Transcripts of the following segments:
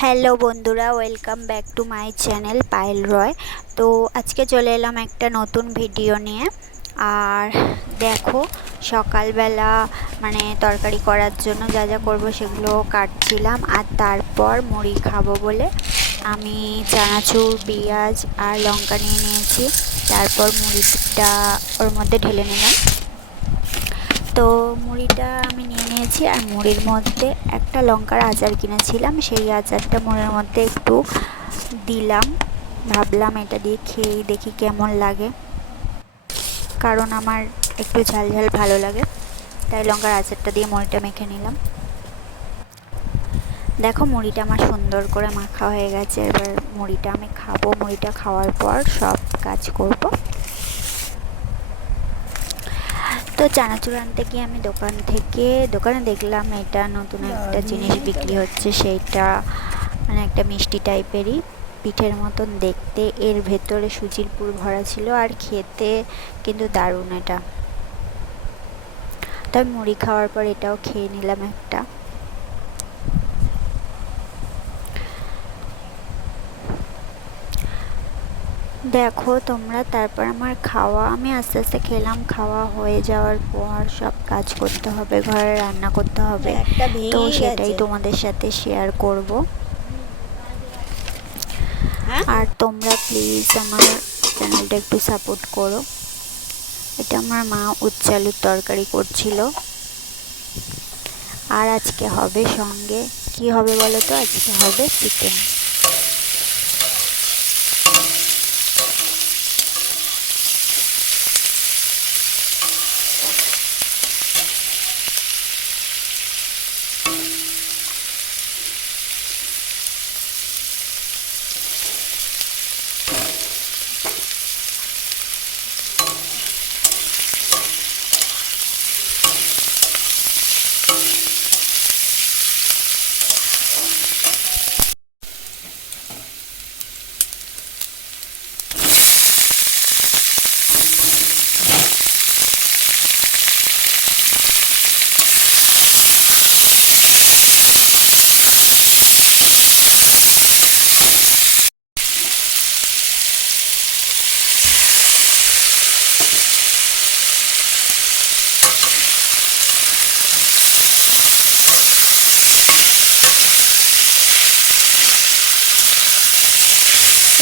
Hello বন্ধুরা, welcome back to my channel Payel Roy. তো আজকে চলে এলাম একটা নতুন ভিডিও নিয়ে। আর দেখো, সকালবেলা মানে তরকারি করার জন্য যা যা করব সেগুলো কাটছিলাম, আর তারপর মুড়ি খাব বলে আমি চানাচুর, পেঁয়াজ আর লঙ্কা নিয়ে নিয়েছি। তারপর মুড়িটা ওর মধ্যে ঢেলে নিলাম। তো মুড়িটা আমি নিয়ে নিয়েছি। আর মুড়ির মধ্যে একটা লঙ্কার আচার কিনেছিলাম। সেই আচারটা মুড়ির মধ্যে একটু দিলাম। ভাবলাম এটা দিয়ে খেয়েই দেখি কেমন লাগে। কারণ আমার একটু ঝাল ঝাল ভালো লাগে। তাই লঙ্কার আচারটা দিয়ে মুড়িটা মেখে নিলাম। দেখো মুড়িটা আমার সুন্দর করে মাখা হয়ে গেছে। এবার মুড়িটা আমি খাব। মুড়িটা খাওয়ার পর সব কাজ করব। তো চানাচুর আনতে গিয়ে আমি দোকান থেকে দোকানে দেখলাম এটা নতুন একটা জিনিস বিক্রি হচ্ছে সেইটা মানে একটা মিষ্টি টাইপেরই। পিঠের মতন দেখতে এর ভেতরে সুজির পুর ভরা ছিল আর খেতে কিন্তু দারুণ এটা। তাই মুড়ি খাওয়ার পর এটাও খেয়ে নিলাম একটা। দেখো তোমরা তারপর আমার খাওয়া আমি আস্তে আস্তে খেলাম খাওয়া হয়ে যাওয়ার পর সব কাজ করতে হবে ঘরে রান্না করতে হবে। তো সেটাই তোমাদের সাথে শেয়ার করব। হ্যাঁ? আর তোমরা প্লিজ আমার চ্যানেলটা একটু সাপোর্ট করো। এটা আমার মা উচ্চালুর তরকারি করছিল। আর আজকে হবে সঙ্গে কি হবে বলো তো? আজকে হবে চিকেন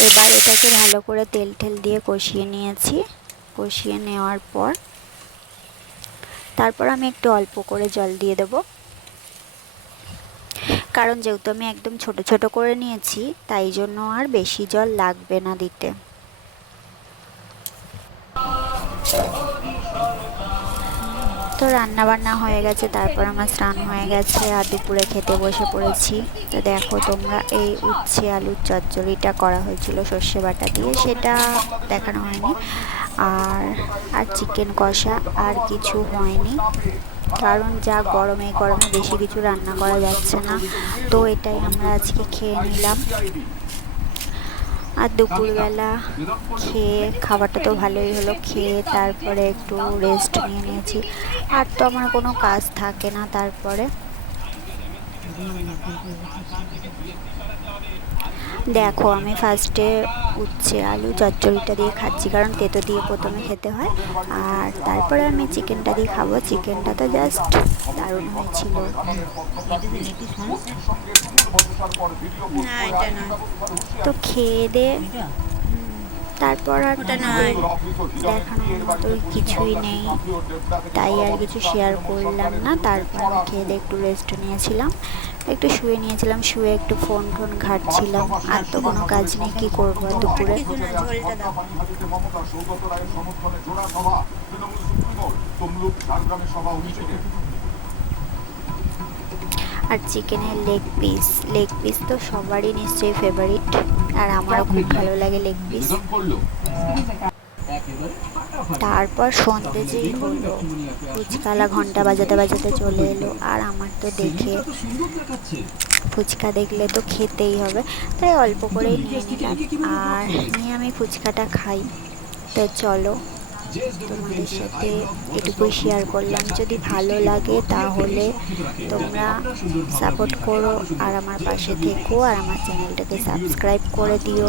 এবার এটাকে ভালো করে তেল ঠেল দিয়ে কষিয়ে নিয়েছি। কষিয়ে নেওয়ার পর তারপর আমি একটু অল্প করে জল দিয়ে দেব। কারণ যেহেতু আমি একদম ছোট ছোট করে নিয়েছি, তাই জন্য আর বেশি জল লাগবে না দিতে। তো রান্না বান্না হয়ে গেছে, তারপর আমার স্নান হয়ে গেছে আর দুপুরে খেতে বসে পড়েছি। তো দেখো তোমরা এই উচ্ছে আলুর চচ্চড়িটা করা হয়েছিল সর্ষে বাটা দিয়ে, সেটা দেখানো হয়নি। আর আর চিকেন কষা আর কিছু হয়নি, কারণ যা গরমে গরমে বেশি কিছু রান্না করা যাচ্ছে না। তো এটাই আমরা আজকে খেয়ে নিলাম। আর দুপুরবেলা খেয়ে খাবারটা তো ভালোই হলো, খেয়ে তারপরে একটু রেস্ট নিয়ে নিয়েছি। আর তো আমার কোনো কাজ থাকে না তারপরে। দেখো আমি ফার্স্টে উচ্ছে আলু চচ্চড়িটা দিয়ে খাচ্ছি কারণ তেতো দিয়ে প্রথমে খেতে হয়। আর তারপরে আমি চিকেনটা দিয়ে খাব। চিকেনটা তো জাস্ট দারুণ হয়েছিল। তো খেয়ে দে। তারপর আর। দেখানোর মতো কিছুই নেই। তাই আর কিছু শেয়ার করলাম না। তারপর আমি খেয়ে দিয়ে একটু রেস্ট নিয়েছিলাম। একটু শুয়ে নিয়েছিলাম, শুয়ে একটু ফোন টোন ঘাটছিলাম। আর তো কোনো কাজ নেই, কী করব দুপুরে? আর চিকেনের লেগ পিস লেগ পিস তো সবারই নিশ্চয়ই ফেভারিট আর আমারও খুব ভালো লাগে লেগ পিস তারপর সন্ধে যেই হলো, ফুচকালা ঘণ্টা বাজাতে বাজাতে চলে এলো। আর আমার তো দেখে ফুচকা দেখলে তো খেতেই হবে, তাই অল্প করেই নিয়ে নিলাম। আর নিয়ে আমি ফুচকাটা খাই। তো চলো, তোমাদের সাথে এটুকুই শেয়ার করলাম। যদি ভালো লাগে তাহলে তোমরা সাপোর্ট করো, আর আমার পাশে থেকো, আর আমার চ্যানেলটাকে সাবস্ক্রাইব করে দিও।